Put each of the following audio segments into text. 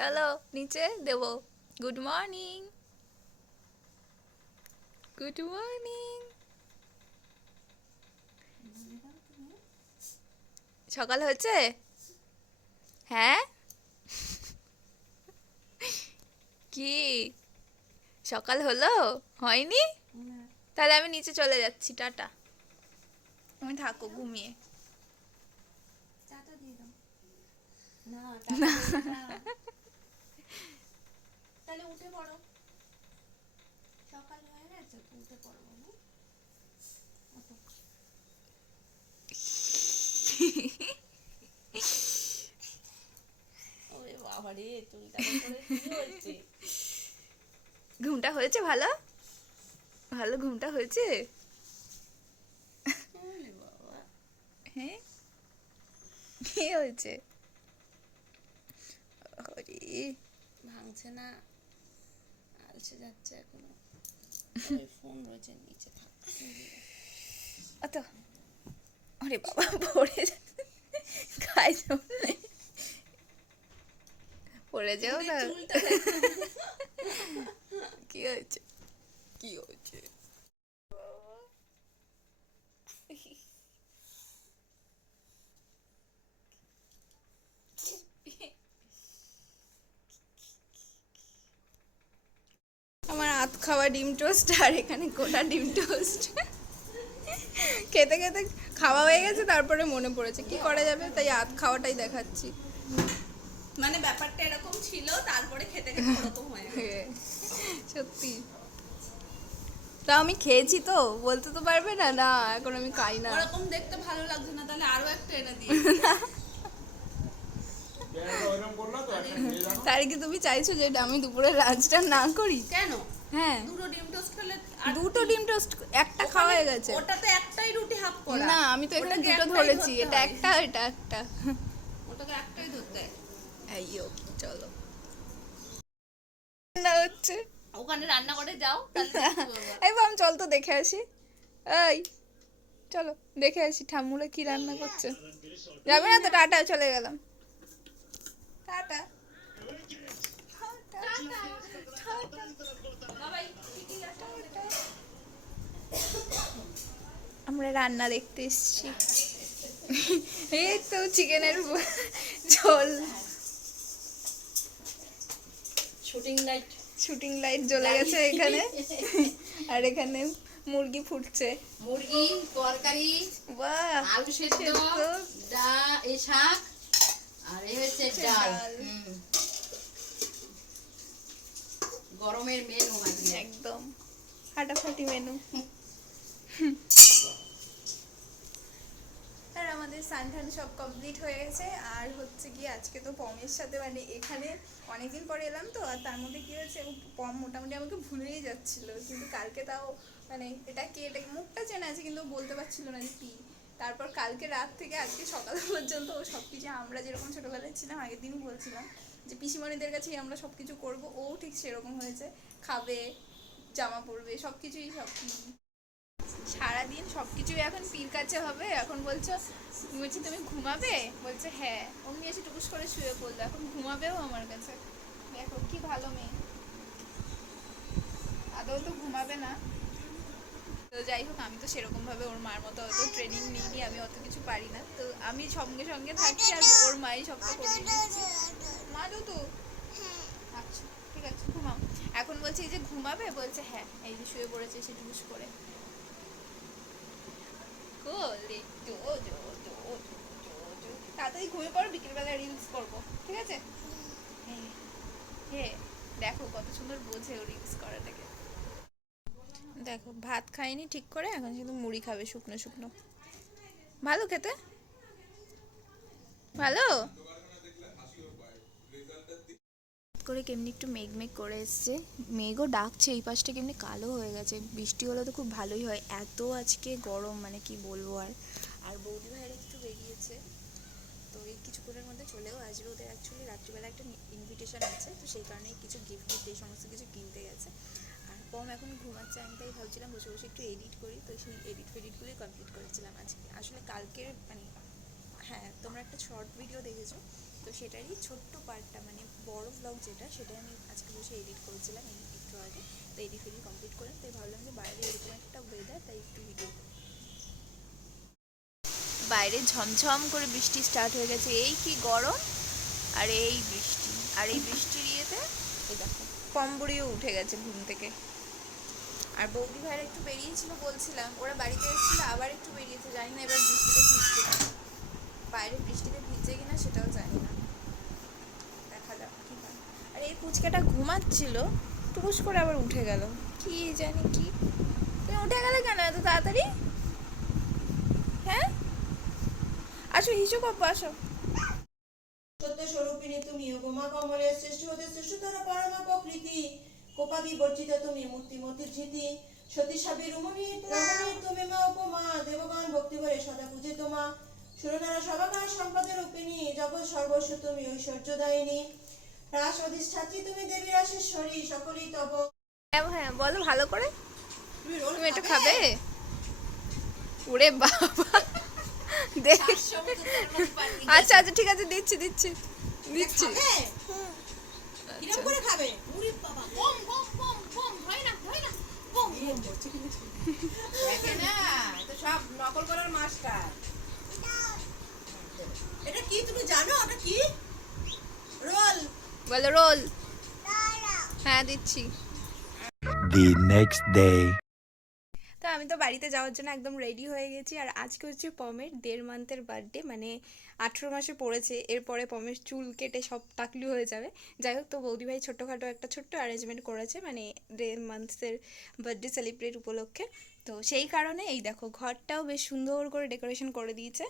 চলো নিচে দেবো। Good morning, good morning. সকাল হয়েছে? হ্যাঁ, কি সকাল হলো? হয়নি? তাহলে আমি নিচে চলে যাচ্ছি, টাটা। তুমি থাকো ঘুমিয়ে। না টাকা দেবে না। তাহলে উঠে পড়ো, সকাল হয়ে গেছে তো উঠে পড়ো বাবু। ওরে বাবা রে, চুলটা করে কি হয়েছে? ঘুমটা হয়েছে ভালো? ভালো ঘুমটা হয়েছে? ওরে বাবা, হ্যাঁ, কি হয়েছে? আরে ভাঙছে না, আলসে যাচ্ছে এখনো। ওই ফোন রয়েছে নিচে, থাক অত, আরে বাবা পড়ে খাই জমলে পড়ে যাও না। চুলটা দেখো। কি হয়েছে? কি হয়েছে? আমার আধ খাওয়া ডিম টোস্ট আর এখানে গোটা ডিম টোস্ট খেতে খেতে খাওয়া হয়ে গেছে, তারপরে মনে পড়েছে কি করা যাবে, তাই আধ খাওয়াটাই দেখাচ্ছি। মানে ব্যাপারটা এরকম ছিল, তারপরে খেতে খেতে ওরকম হয়ে গেছে। হ্যাঁ, সত্যি। তা আমি খেয়েছি তো, বলতে তো পারবে না না এখন আমি খাই না। ওরকম দেখতে ভালো লাগছে না, তাহলে আরো একটা এনে দিই। তার কি তুমি চাইছো যে আমি দুপুরে লাঞ্চটা না করি? কেন? হ্যাঁ, দুটো ডিম টোস্ট খেলে দুটো ডিম টোস্ট, একটা খাওয়া হয়ে গেছে। ওটাতে একটাই রুটি হাফ করা। না আমি তো এখানে ওটাকে দুটো একটাই ধরেছি, ধরতে এটা হয়। একটা এটা একটা। ওটাকে একটাই ধরতে হয়। আইয়ো, চলো না হচ্ছে। ওখানে রান্না করে যাও, তাহলে দেখতে পারবা। এই বাম, চল তো দেখে আসি। এই চলো দেখে আসি ঠাম্মুরা কি রান্না করছে। যাবে না তো? টাটা, চলে গেলাম। টাটা। বাবাই, ঠিকই আছে। আমরা রান্না দেখতে এসেছি। এই তো চিকেনের ঝোল। Shooting light. শুটিং লাইট জ্বলে গেছে এখানে, আর এখানে মুরগি ফুটছে। মুরগি তরকারি, বাহ, আলু সেদ্ধ, সেদ্ধ, এই শাক, আর এই হচ্ছে ডাল। ডাল। গরমের মেনু আজকে। একদম ফাটাফাটি মেনু। আর আমাদের স্নান সব কমপ্লিট হয়ে গেছে। আর হচ্ছে কি আজকে তো পমের সাথে মানে এখানে অনেকদিন পরে এলাম তো, আর তার মধ্যে কি হয়েছে, পম মোটামুটি আমাকে ভুলেই যাচ্ছিল, কিন্তু কালকে তাও মানে এটা কি, এটা মুখটা চেনা আছে কিন্তু বলতে পারছিল না যে কি। তারপর কালকে রাত থেকে আজকে সকাল পর্যন্ত ও সব কিছু, আমরা যেরকম ছোটোবেলায় ছিলাম আগের দিনই বলছিলাম যে পিসিমণিদের কাছেই আমরা সব কিছু করবো, ও ঠিক সেরকম হয়েছে। খাবে, জামা পরবে, সব কিছুই সব সারাদিন সব কিছুই এখন পীর কাছে হবে। এখন বলছো, বলছি তুমি ঘুমাবে, বলছে হ্যাঁ, অমনি এসে টুকুস করে শুয়ে পড়লো, এখন ঘুমাবেও আমার কাছে। দেখো কি ভালো মেয়ে, আদৌ তো ঘুমাবে না। তো যাই হোক, আমি তো সেরকম ভাবে ওর মার মতো অত ট্রেনিং নিইনি, আমি অত কিছু পারি না, তো আমি সঙ্গে সঙ্গে থাকছি আর ওর মাই সবটা করিয়ে দিচ্ছি। মা তো আচ্ছা ঠিক আছে ঘুমাও। এখন বলছি এই যে ঘুমাবে, বলছে হ্যাঁ, এই যে শুয়ে পড়েছে এসে টুকুস করে। কোলে জো জো জো জো জো জো। তাড়াতাড়ি ঘুমিয়ে পড়ো, বিকেলবেলা রিলস করবো, ঠিক আছে? হ্যাঁ হ্যাঁ, দেখো কত সুন্দর বোঝে ও রিলস করাটাকে। দেখো ভাত খাইনি ঠিক করে, এখন শুধু মুড়ি খাবে শুকনো শুকনো। ভালো খেতে, ভালো করে। কেমনি একটু মেঘ মেঘ করে এসছে, মেঘও ডাকছে, এই পাশটা কেমনি কালো হয়ে গেছে। বৃষ্টি হলে তো খুব ভালোই হয়, এত আজকে গরম মানে কি বলবো। আর আর বৌদি ভাইয়ের একটু বেরিয়েছে, তো এই কিছুক্ষণের মধ্যে চলেও আসবে। ওদের অ্যাকচুয়ালি রাত্রিবেলা একটা ইনভিটেশন আছে, তো সেই কারণে কিছু গিফট টিফট এই সমস্ত কিছু কিনতে গেছে। আর পম এখন ঘুমাচ্ছে, আমি তাই ভাবছিলাম বসে বসে একটু এডিট করি, তো সেই এডিট ফেডিটগুলোই কমপ্লিট করেছিলাম আজকে। আসলে কালকের মানে হ্যাঁ, তোমরা একটা শর্ট ভিডিও দেখেছো, তো তো সেটারই ছোট্ট পার্টটা মানে বড় ব্লগ যেটা, সেটা আমি আজকে বসে এডিট করেছিলাম একটু আগে। তো এডিট ফেডিট কমপ্লিট করলাম, তাই ভাবলাম যে বাইরে এরকম একটা ওয়েদার, তাই একটু ভিডিও করি। বাইরে ঝমঝম করে বৃষ্টি স্টার্ট হয়ে গেছে, এই কি গরম আর এই বৃষ্টি, আর এই বৃষ্টির ইয়েতে এই দেখো কমবড়িও উঠে গেছে ঘুম থেকে। আর বৌদি ভাইরা একটু বেরিয়েছিল বলছিলাম, ওরা বাড়িতে এসেছিল আবার একটু বেরিয়েছে, জানি না এবার বৃষ্টিতে ভিজবে, বাইরে বৃষ্টিতে ভিজে কিনা সেটাও জানি না, দেখা যাক কি হয়। আর এই পুচকাটা ঘুমাচ্ছিল, টুকুস করে আবার উঠে গেল, কি জানি কি। তুমি উঠে গেলে কেন এত তাড়াতাড়ি? হ্যাঁ আসো, হিসু পাপ্পা আসো। সত্য স্বরূপিণী তুমি উপমা কমলের শ্রেষ্ঠ হতে শ্রেষ্ঠতর পরমা প্রকৃতি, কোপা বিবর্জিত তুমি মূর্তিমতি ধৃতি, সতী সাবি রমণী তুমি মা উপমা, দেবগণ ভক্তি ভরে সদা পূজে তোমা, সুরনারা সবাকার সম্পদের রূপিণী, জগৎ সর্বস্ব তুমি ঐশ্বর্যদায়িনী, রাস অধিষ্ঠাত্রী তুমি দেবী রাসেশ্বরী, সকলেই তব। হ্যাঁ বলো ভালো করে, তুমি রোল তুমি এটা খাবে? ওরে বাবা দেখ, আচ্ছা আচ্ছা ঠিক আছে, দিচ্ছি দিচ্ছি দিচ্ছি। কিরম করে খাবে? ওরে বাবা, বম বম বম বম, হয় না বম। দেখে না, তো সব নকল করার মাস্টার। এটা কি তুমি জানো? ওটা কি? রোল। বলো রোল। হ্যাঁ দিচ্ছি। The next day. তো আমি তো বাড়িতে যাওয়ার জন্য একদম রেডি হয়ে গেছি, আর আজকে হচ্ছে পমের 1.5 মান্থের বার্থডে, মানে 18 মাসে পড়েছে, এরপরে পমের চুল কেটে সব টাকলু হয়ে যাবে। যাই হোক, তো বৌদিভাই ছোটোখাটো একটা ছোট্ট অ্যারেঞ্জমেন্ট করেছে, মানে 1.5 মান্থসের বার্থডে সেলিব্রেট উপলক্ষে। তো সেই কারণে এই দেখো ঘরটাও বেশ সুন্দর করে ডেকোরেশন করে দিয়েছে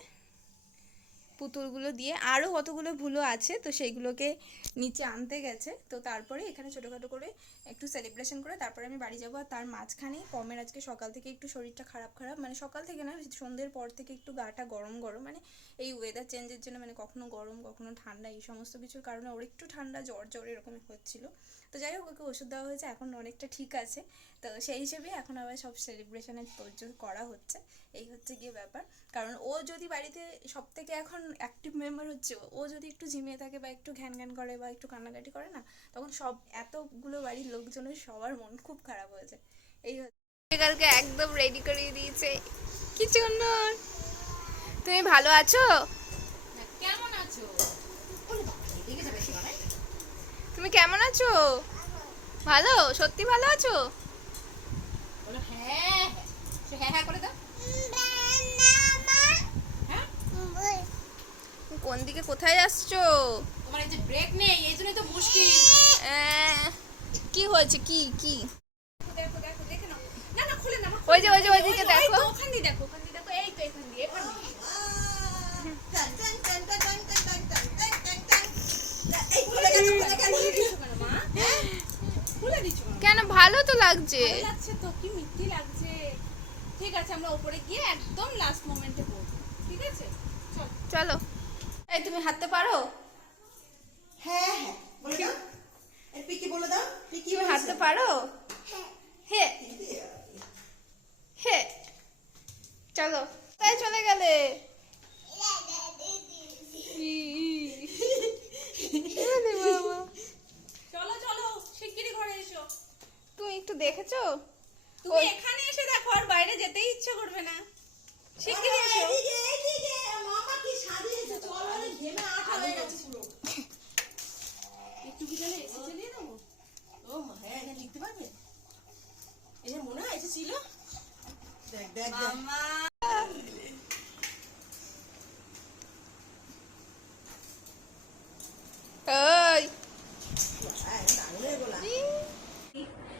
পুতুলগুলো দিয়ে, আরও কতগুলো ভুলো আছে, তো সেইগুলোকে নিচে আনতে গেছে। তো তারপরে এখানে ছোটোখাটো করে একটু সেলিব্রেশন করে তারপরে আমি বাড়ি যাবো। আর তার মাঝখানে পমের আজকে সকাল থেকে একটু শরীরটা খারাপ মানে সকাল থেকে না, সন্ধ্যের পর থেকে একটু গাটা গরম মানে এই ওয়েদার চেঞ্জের জন্য, মানে কখনো গরম কখনো ঠান্ডা, এই সমস্ত কিছুর কারণে ওর একটু ঠান্ডা জ্বর এরকম হচ্ছিল। তো যাই হোক, ওকে ওষুধ দেওয়া হয়েছে, এখন অনেকটা ঠিক আছে। তো সেই হিসেবে এখন আবার সব সেলিব্রেশনের তোড়জোড় করা হচ্ছে, এই হচ্ছে গিয়ে ব্যাপার। কারণ ও যদি বাড়িতে সব থেকে এখন অ্যাক্টিভ মেম্বার হচ্ছে, ও যদি একটু ঝিমিয়ে থাকে বা একটু ঘ্যান করে বা একটু কান্নাকাটি করে না, তখন সব এতগুলো বাড়ির লোকজনের সবার মন খুব খারাপ হয়ে যায়। এই হচ্ছে, কালকে একদম রেডি করিয়ে দিয়েছে কিছু না। তুমি ভালো আছো? কেমন আছো? তুমি কেমন আছো? ভালো, সত্যি ভালো আছো? বলো হ্যাঁ হ্যাঁ হ্যাঁ করে দাও। হ্যাঁ, কোন দিকে কোথায় আসছো? তোমার এই যে ব্রেক নেই, এই জন্যই তো মুশকিল। কি হয়েছে? কি কি দেখো দেখে নাও। না না খুলে না, ওই যে ওইদিকে দেখো, ওখান দিয়ে দেখো, এই তো এখান দিয়ে টান টান টান টান টান টান টান টান টান টান। এই খুলে গেছে, খুলে গেছে। কেন মা? খুলে দিচ্ছ কেন? ভালো তো লাগছে। ভালো লাগছে তো, কি মিষ্টি লাগছে। ঠিক আছে, আমরা উপরে গিয়ে একদম লাস্ট মোমেন্টে পড়বো, ঠিক আছে? চল চলো। এই তুমি হাঁটতে পারো? হ্যাঁ হ্যাঁ বলে দাও। এই পিকি বলে দাও। পিকি তুমি হাঁটতে পারো? হে হে, চলো। তাই চলে গেলে? বাবা, চলো চলো, শিগগিরই ঘরে এসো। তুমি একটু দেখেছো? তুমি এখানে এসে দেখো, আর বাইরে যেতেই ইচ্ছে করবে না। শিগগিরই এসো। এদিকে এদিকে মামা কি সাজিয়েছে, চল বলে ঘেমে আঠা হয়ে গেছে পুরো। একটু কি জানে এসে চালিয়ে দেবো? ও মা, হ্যাঁ এটা লিখতে পারবে? এটা মনে হয় এসেছিল। দেখ দেখ দেখ। মামা ওই হ্যাঁ দারুণ বলা।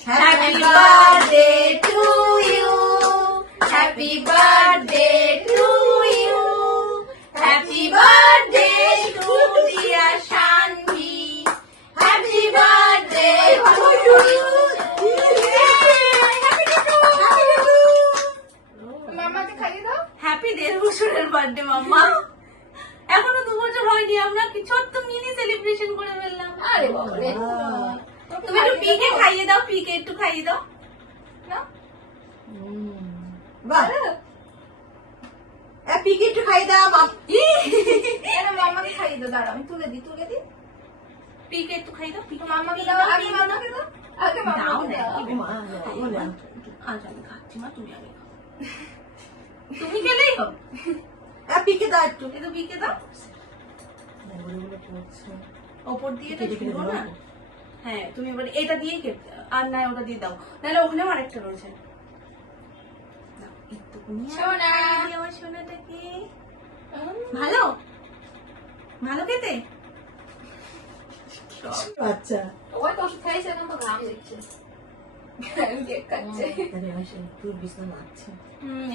Happy birthday to you. Happy birthday to you. Happy birthday to dear Shanti. Happy birthday to you. মামাকে খাইয়ে দাও। হ্যাপি 1.5 বছরের বার্থডে মাম্মা। এখনো 2 বছর হয়নি, আমরা কি ছোট্ট মিনি সেলিব্রেশন করে ফেললাম। আরে বাবা রে, তুমি একটু পিকে খাইয়ে দাও, পিকে একটু খাইয়ে দাও। না বাহ। পিকে একটু খাই দাও মাম্মাকে খাইয়ে দাও, দাঁড়াও আমি তুলে দিই। পিকে একটু খাই দাও, পিকে মাম্মাকে দাও, আগে মাম্মাকে দাও, আগে মাম্মাকে দাও। আজ আমি খাচ্ছি মা, তুমি আগে খাও। তুমি খেলেই হোক, পিকে দাও একটু। এই তো পিকে দাও, ওপর দিয়ে এটা ছুঁড়ো না। হ্যাঁ তুমি এবার এটা দিয়েই খেতে, আর না ওটা দিয়ে দাও, নাহলে ওখানেও আরেকটা রয়েছে। দাও, একটুখানি আর সোনা। খাইয়ে দিই আমার সোনাটাকে। ভালো ভালো খেতে। আচ্ছা ওই তো ওষুধ খাইছে, এখন তো ঘাম দিচ্ছে। কেক কাটছে। তুই বিছনা মারছে।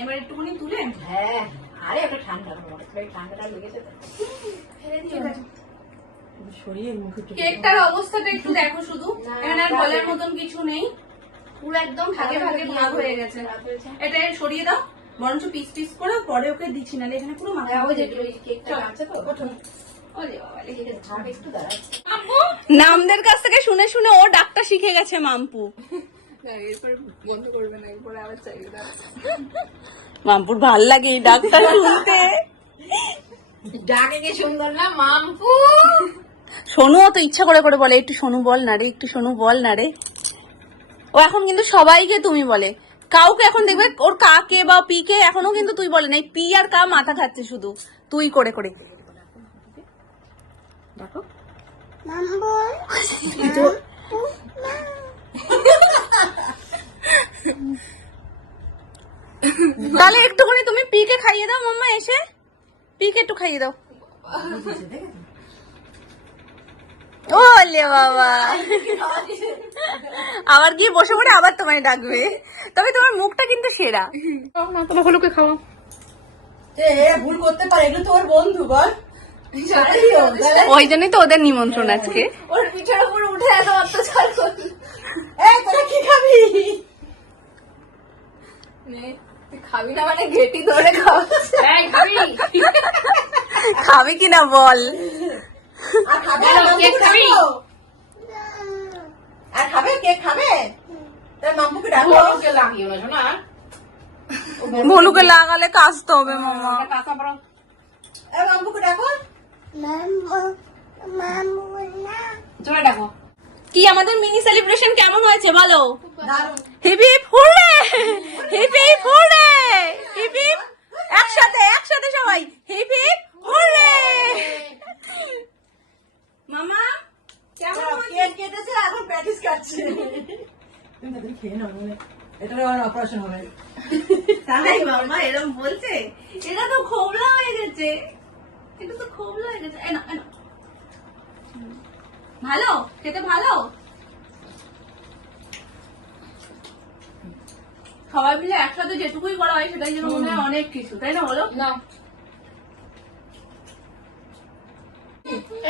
এবার একটুখানি তুলে হ্যাঁ, আরে ওটা ঠান্ডা, ঠান্ডাটা লেগেছে তো। ফেলে দিও না। শরীরের মুখে কেকটার অবস্থাটা একটু দেখো শুধু, এখানে আর বলার মতন কিছু নেই, পুরো একদম ভাগে ভাগে ভাগ হয়ে গেছে। এটা সরিয়ে দাও, বরঞ্চ পিস পিস করে পরে ওকে দিচ্ছি, নাহলে এখানে পুরো মাখা ওই যে ওই কেকটা আছে তো। ওরে বাবা রে। ভাগ একটু দাঁড়াও। নামদের কাছ থেকে শুনে শুনে ও ডাক্তার শিখে গেছে মাম্পু। এরপরে বন্ধ করবে না, এরপরে আবার চাইবে না। মাম্পুর ভাল লাগে এই ডাক্তার শুনতে। ডাকে কি সুন্দর না মাম্পু। সোনুও তো ইচ্ছা করে করে বলে একটু সোনু বল না রে, একটু সোনু বল না রে। ও এখন কিন্তু সবাইকে তুমি বলে, কাউকে এখন দেখবে ওর কাকে বা পিকে এখনো কিন্তু তুই বলে নাই, পি আর কা মাথা খাচ্ছে শুধু তুই করে করে। দেখো তাহলে একটুখানি তুমি পিকে খাইয়ে দাও মাম্মা, এসে পিকে একটু খাইয়ে দাও। ওলে বাবা, আবার গিয়ে বসে পড়ে আবার তোমায় ডাকবে, তবে তোমার মুখটা কিন্তু সেরা। তোমার হলুকে খাওয়া। ভুল করতে পারে, এগুলো তোমার বন্ধু বল। ওই জন্যই তো ওদের নিমন্ত্রণ আজকে। ওর পিঠের উপর উঠে এত অত্যাচার করল। তোরা কি খাবি? তুই খাবি না মানে ঘেটি ধরে খাওয়াচ্ছে। খাবি খাবে কিনা বল। আর খাবে? কেক খাবি? আর খাবে? কেক খাবে? তার মাম্পুকে ডাকো। লাগিও না শোনা। ভলুকে লাগালে কাশতে হবে মামা। মাম্পুকে ডাকো। জোরে ডাকো। কি আমাদের মিনি সেলিব্রেশন কেমন হয়েছে বলো? দারুণ। Hip hip hurray, hip hip hurray, hip hip, একসাথে একসাথে সবাই হিপ হিপ হুররে। মামা কেমন হয়েছে? কেক কেটেছে, এখন প্যাটিস কাটছে। তুমি তাদের খেয়ে নাও, এটার আমার অপারেশন হবে। তাই মামা এরকম বলছে? এটা তো খোবলা হয়ে গেছে, এটা তো খোবলা হয়ে গেছে। এনা এনা, ভালো খেতে, ভালো। সবাই মিলে একসাথে যেটুকুই করা হয় সেটাই যেন মনে হয় অনেক কিছু, তাই না বলো? না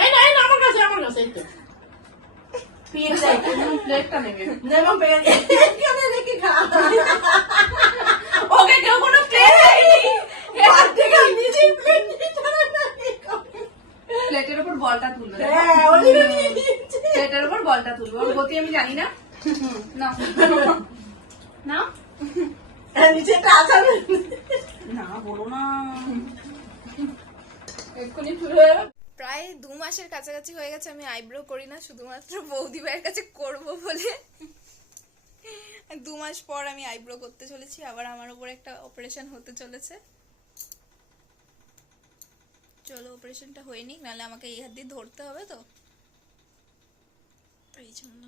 এই না আমার কাছে এই তো প্লেটটা নেবে। যেমন এখানে রেখে খা। ওকে কেউ কোনো প্লেট দেয়নি। প্লেটের উপর বলটা তুলবে, প্লেটের উপর বলটা তুলবে, ওর গতি আমি জানি না। না না নিচেটা আসাবে না, বলো না। এক্ষুনি শুরু হয়ে যাবে। প্রায় 2 মাসের কাছাকাছি হয়ে গেছে আমি আইব্রো করি না, শুধুমাত্র বৌদি ভাইয়ের কাছে করব বলে। 2 মাস পর আমি আইব্রো করতে চলেছি, আবার আমার উপর একটা অপারেশন হতে চলেছে। চলো অপারেশনটা হয়ে নিক, নাহলে আমাকে এই হাত দিয়ে ধরতে হবে তো, এই জন্য।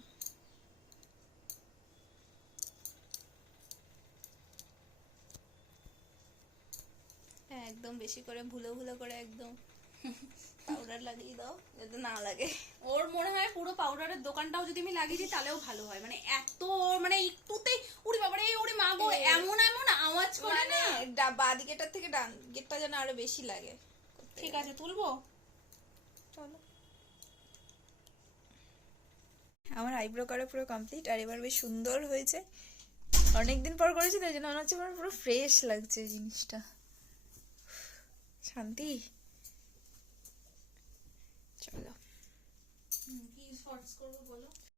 হ্যাঁ একদম বেশি করে ভুলো ভুলো করে একদম পাউডার লাগিয়ে দাও যাতে না লাগে। ওর মনে হয় পুরো পাউডারের দোকানটাও যদি আমি লাগিয়ে দিই তাহলেও ভালো হয়, মানে এত মানে একটুতেই উড়ি বাবারে উড়ি মাগো, এমন এমন আওয়াজ করে না। বাঁ দিকেটার থেকে ডান দিকেরটা যেন আরো বেশি লাগে। ঠিক আছে তুলবো, চলো। আমার আইব্রো করা পুরো কমপ্লিট, আর এবার বেশ সুন্দর হয়েছে। অনেকদিন পর করেছি তো, এই জন্য মনে হচ্ছে আমার পুরো ফ্রেশ লাগছে জিনিসটা। শান্তি। চলো কি শর্টস করবো বলো?